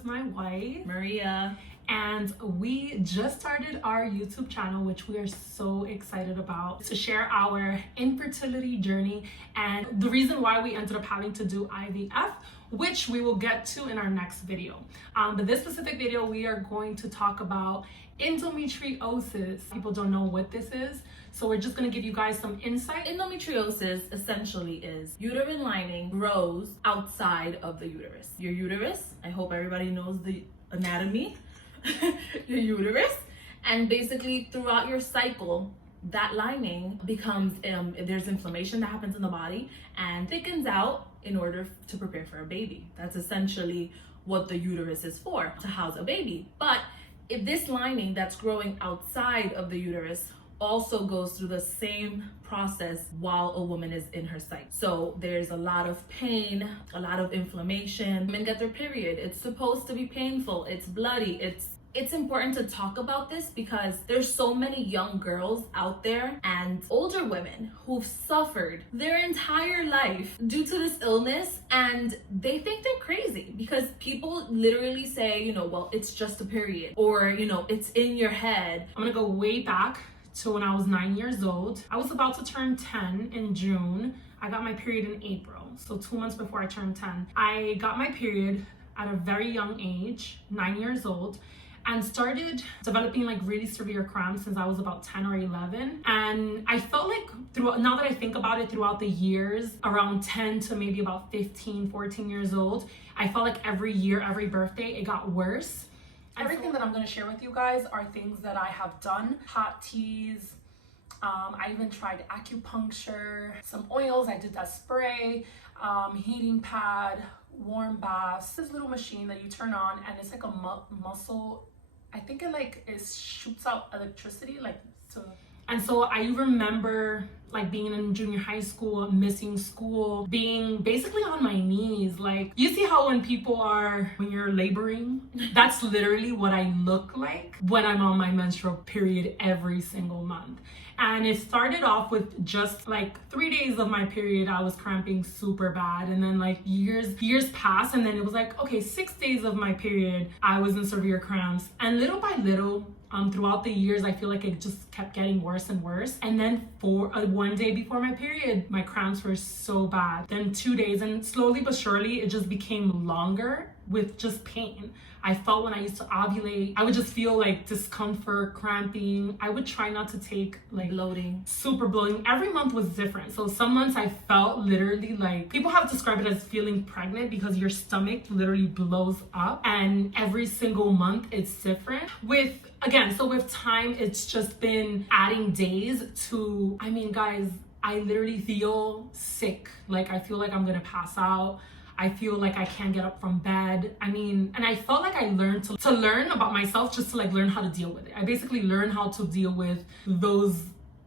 is my wife, Maria. And we just started our YouTube channel, which we are so excited about, to share our infertility journey and the reason why we ended up having to do IVF, which we will get to in our next video. But this specific video, we are going to talk about endometriosis. People don't know what this is, so we're just going to give you guys some insight. Endometriosis essentially is uterine lining grows outside of the uterus. Your uterus, I hope everybody knows the anatomy. Your uterus, and basically throughout your cycle that lining becomes there's inflammation that happens in the body and thickens out in order to prepare for a baby. That's essentially what the uterus is for, to house a baby. But if this lining that's growing outside of the uterus also goes through the same process while a woman is in her cycle. So there's a lot of pain, a lot of inflammation. Women get their period. It's supposed to be painful. It's bloody. It's important to talk about this because there's so many young girls out there and older women who've suffered their entire life due to this illness, and they think they're crazy because people literally say, well, it's just a period, or, it's in your head. I'm gonna go way back to when I was 9 years old. I was about to turn 10 in June. I got my period in April, so 2 months before I turned 10. I got my period at a very young age, 9 years old, and started developing like really severe cramps since I was about 10 or 11. And I felt like now that I think about it, throughout the years, around 10 to maybe about 15, 14 years old, I felt like every year, every birthday, it got worse. Everything that I'm going to share with you guys are things that I have done. Hot teas, I even tried acupuncture, some oils, I did that spray, heating pad, warm baths. This little machine that you turn on and it's like a muscle, I think it shoots out electricity, And so I remember like being in junior high school, missing school, being basically on my knees. Like, you see how when you're laboring, that's literally what I look like when I'm on my menstrual period every single month. And it started off with just like 3 days of my period, I was cramping super bad. And then like years passed, and then it was like, okay, 6 days of my period, I was in severe cramps. And little by little, throughout the years, I feel like it just kept getting worse and worse. And then for one day before my period, my cramps were so bad. Then 2 days, and slowly but surely, it just became longer with just pain. I felt when I used to ovulate, I would just feel like discomfort, cramping. I would try not to take like bloating, super bloating. Every month was different. So some months I felt literally like, people have described it as feeling pregnant because your stomach literally blows up, and every single month it's different. With time, it's just been adding days to, guys, I literally feel sick. Like, I feel like I'm gonna pass out. I feel like I can't get up from bed. And I felt like I learned to learn about myself, just to like learn how to deal with it. I basically learned how to deal with those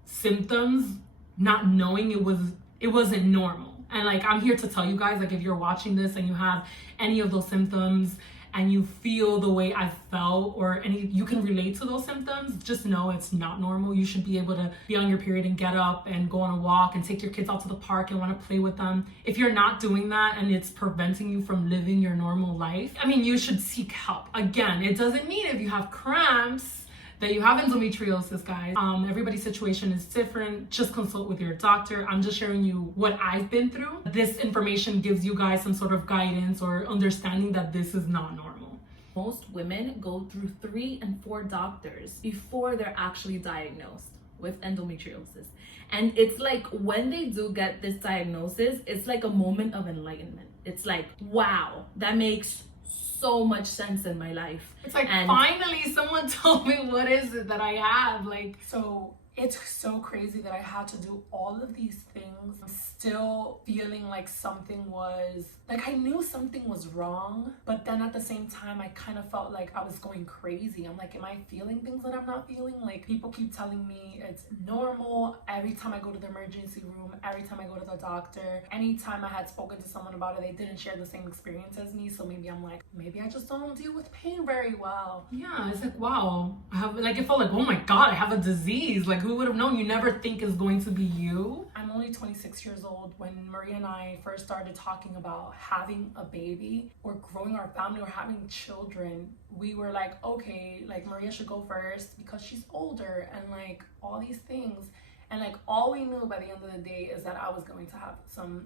symptoms, not knowing it wasn't normal. And like, I'm here to tell you guys, like, if you're watching this and you have any of those symptoms and you feel the way I felt, or you can relate to those symptoms, just know it's not normal. You should be able to be on your period and get up and go on a walk and take your kids out to the park and want to play with them. If you're not doing that and it's preventing you from living your normal life, you should seek help. Again, it doesn't mean if you have cramps that you have endometriosis, guys. Everybody's situation is different. Just consult with your doctor. I'm just sharing you what I've been through. This information gives you guys some sort of guidance or understanding that this is not normal. Most women go through 3 and 4 doctors before they're actually diagnosed with endometriosis. And it's like, when they do get this diagnosis, it's like a moment of enlightenment. It's like, wow, that makes so much sense in my life. It's like, finally someone told me what is it that I have. So it's so crazy that I had to do all of these things, still feeling like something was, like, I knew something was wrong, but then at the same time, I kind of felt like I was going crazy. I'm like, am I feeling things that I'm not feeling? Like, people keep telling me it's normal. Every time I go to the emergency room, every time I go to the doctor, anytime I had spoken to someone about it, they didn't share the same experience as me. So maybe I'm like, maybe I just don't deal with pain very well. Yeah, it's like, wow. I have, like, it felt like, oh my God, I have a disease. Like, who would have known? You never think it's going to be you. I'm only 26 years old. When Maria and I first started talking about having a baby or growing our family or having children, we were like, okay, like Maria should go first because she's older and like all these things. And like all we knew by the end of the day is that I was going to have some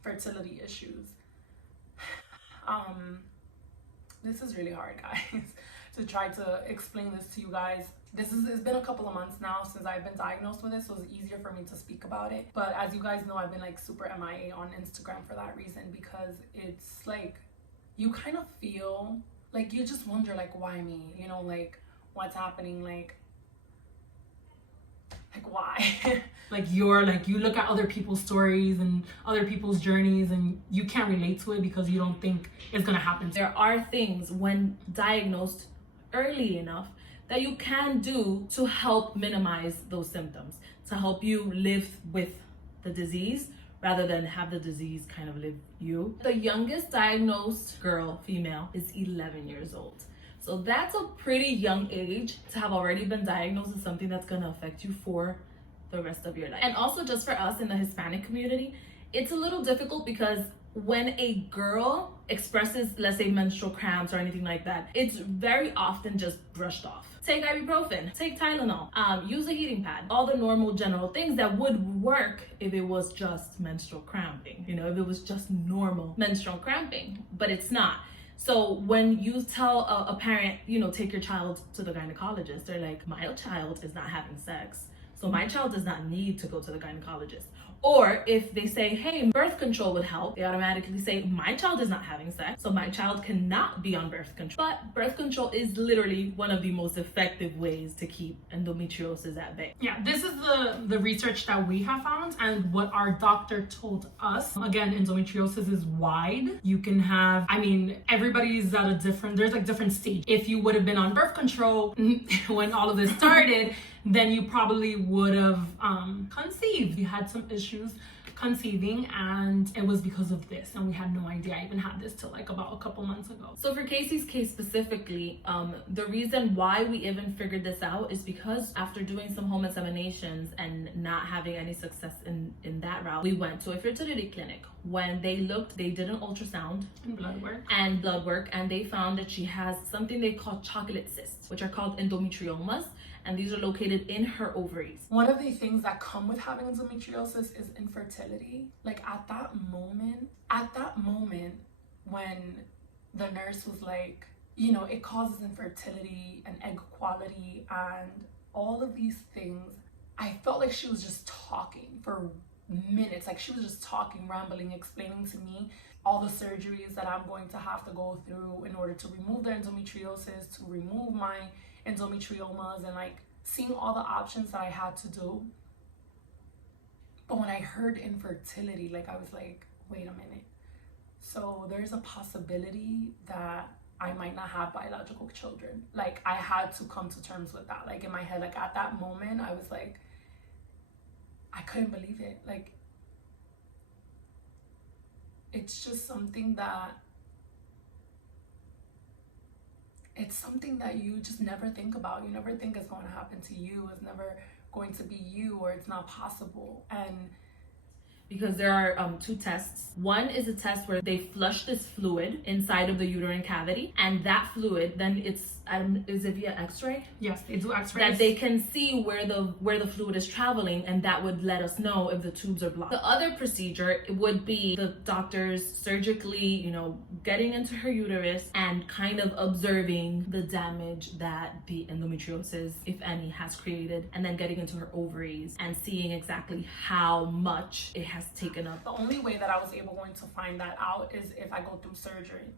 fertility issues. This is really hard, guys, to try to explain this to you guys. It's been a couple of months now since I've been diagnosed with it, so it's easier for me to speak about it. But as you guys know, I've been like super MIA on Instagram for that reason, because it's like you kind of feel like you just wonder like, why me? You know, like what's happening? Like why? Like you look at other people's stories and other people's journeys and you can't relate to it because you don't think it's gonna happen. There are things when diagnosed early enough that you can do to help minimize those symptoms, to help you live with the disease rather than have the disease kind of live you. The youngest diagnosed girl, female, is 11 years old. So that's a pretty young age to have already been diagnosed with something that's gonna affect you for the rest of your life. And also just for us in the Hispanic community, it's a little difficult because when a girl expresses, let's say, menstrual cramps or anything like that, it's very often just brushed off. Take ibuprofen, take Tylenol, use a heating pad, all the normal general things that would work if it was just menstrual cramping, you know, if it was just normal menstrual cramping, but it's not. So when you tell a parent, you know, take your child to the gynecologist, they're like, my child is not having sex, so my child does not need to go to the gynecologist. Or if they say, hey, birth control would help, they automatically say, my child is not having sex, so my child cannot be on birth control. But birth control is literally one of the most effective ways to keep endometriosis at bay. Yeah, this is the research that we have found and what our doctor told us. Again, endometriosis is wide. You can have, I mean, everybody's at a different, there's like different stage. If you would have been on birth control when all of this started, then you probably would have conceived. You had some issues conceiving and it was because of this, and we had no idea I even had this till like about a couple months ago. So for Casey's case specifically, the reason why we even figured this out is because after doing some home inseminations and not having any success in that route, we went to a fertility clinic. When they looked, they did an ultrasound And blood work. And they found that she has something they call chocolate cysts, which are called endometriomas, and these are located in her ovaries. One of the things that come with having endometriosis is infertility. Like at that moment when the nurse was like, you know, it causes infertility and egg quality and all of these things, I felt like she was just talking for minutes. Like she was just talking, rambling, explaining to me all the surgeries that I'm going to have to go through in order to remove the endometriosis, to remove my endometriomas, and like seeing all the options that I had to do. But when I heard infertility, like I was like, wait a minute. So there's a possibility that I might not have biological children. Like I had to come to terms with that. Like in my head, like at that moment, I was like, I couldn't believe it. Like it's just something that you just never think about. You never think it's going to happen to you. It's never going to be you, or it's not possible. And because there are two tests. One is a test where they flush this fluid inside of the uterine cavity, and that fluid then is it via x-ray? Yes, they do x-rays. That they can see where the fluid is traveling, and that would let us know if the tubes are blocked. The other procedure would be the doctors surgically, you know, getting into her uterus and kind of observing the damage that the endometriosis, if any, has created, and then getting into her ovaries and seeing exactly how much it has taken up. The only way that I was going to find that out is if I go through surgery.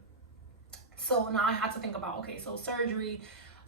So now I had to think about, okay, so surgery,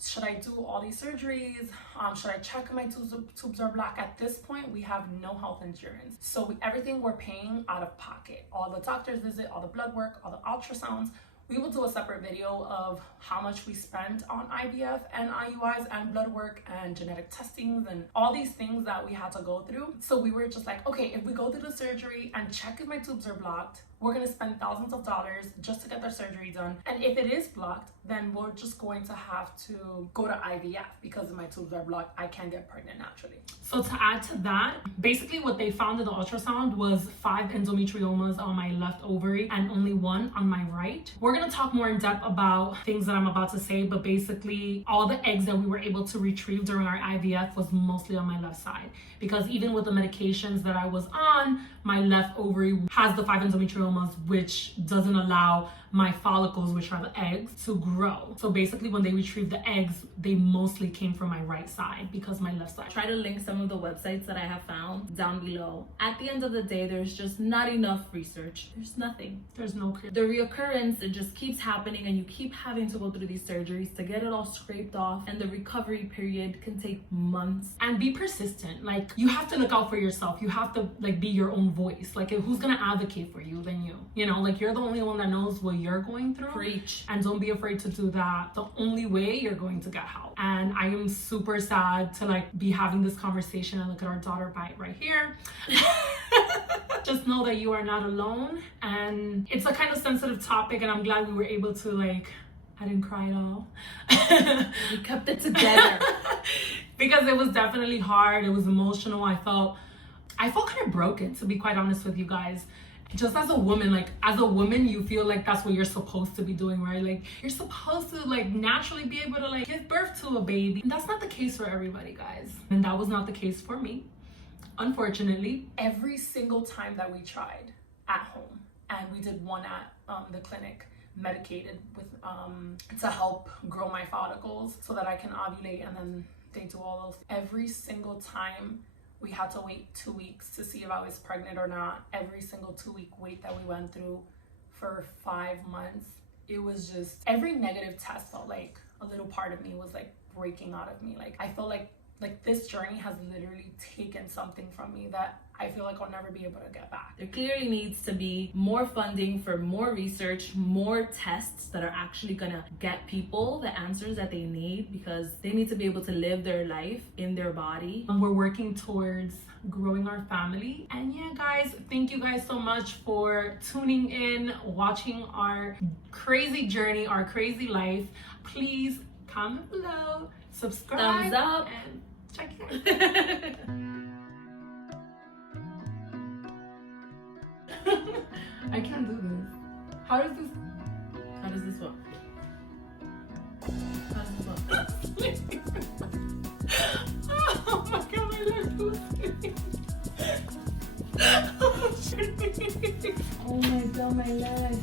should I do all these surgeries? Should I check if my tubes are blocked? At this point, we have no health insurance. So everything we're paying out of pocket. All the doctor's visit, all the blood work, all the ultrasounds. We will do a separate video of how much we spent on IVF and IUIs and blood work and genetic testings and all these things that we had to go through. So we were just like, okay, if we go through the surgery and check if my tubes are blocked, we're gonna spend thousands of dollars just to get their surgery done. And if it is blocked, then we're just going to have to go to IVF because my tubes are blocked. I can't get pregnant naturally. So to add to that, basically what they found in the ultrasound was 5 endometriomas on my left ovary and only 1 on my right. We're gonna talk more in depth about things that I'm about to say, but basically all the eggs that we were able to retrieve during our IVF was mostly on my left side, because even with the medications that I was on, my left ovary has the 5 endometriomas, which doesn't allow my follicles, which are the eggs, to grow. So basically when they retrieved the eggs, they mostly came from my right side because my left side. Try to link some of the websites that I have found down below. At the end of the day, there's just not enough research. There's nothing. There's no cure. The reoccurrence, it just keeps happening, and you keep having to go through these surgeries to get it all scraped off, and the recovery period can take months. And be persistent. Like, you have to look out for yourself. You have to like be your own voice. Like, who's gonna advocate for you than you? You know, like, you're the only one that knows what you're going through. Preach. And don't be afraid to do that. The only way you're going to get help. And I am super sad to like be having this conversation, and look at our daughter right here. Just know that you are not alone, and it's a kind of sensitive topic, and I'm glad we were able to like, I didn't cry at all. We kept it together. Because it was definitely hard. It was emotional. I felt kind of broken, to be quite honest with you guys. Just as a woman, like, as a woman, you feel like that's what you're supposed to be doing, right? Like, you're supposed to like naturally be able to like give birth to a baby. And that's not the case for everybody, guys. And that was not the case for me, unfortunately. Every single time that we tried at home, and we did one at the clinic, medicated with to help grow my follicles so that I can ovulate, and then they do all those. Every single time we had to wait 2 weeks to see if I was pregnant or not. Every single 2-week wait that we went through for 5 months, it was just, every negative test felt like a little part of me was like breaking out of me. Like, I felt like this journey has literally taken something from me that I feel like I'll never be able to get back. There clearly needs to be more funding for more research, more tests that are actually gonna get people the answers that they need, because they need to be able to live their life in their body. We're working towards growing our family. And yeah, guys, thank you guys so much for tuning in, watching our crazy journey, our crazy life. Please comment below, subscribe, thumbs up, and check it out. I can't do this. How does this work? How does this work? Oh my god, my leg was spinning. Oh my god, my leg.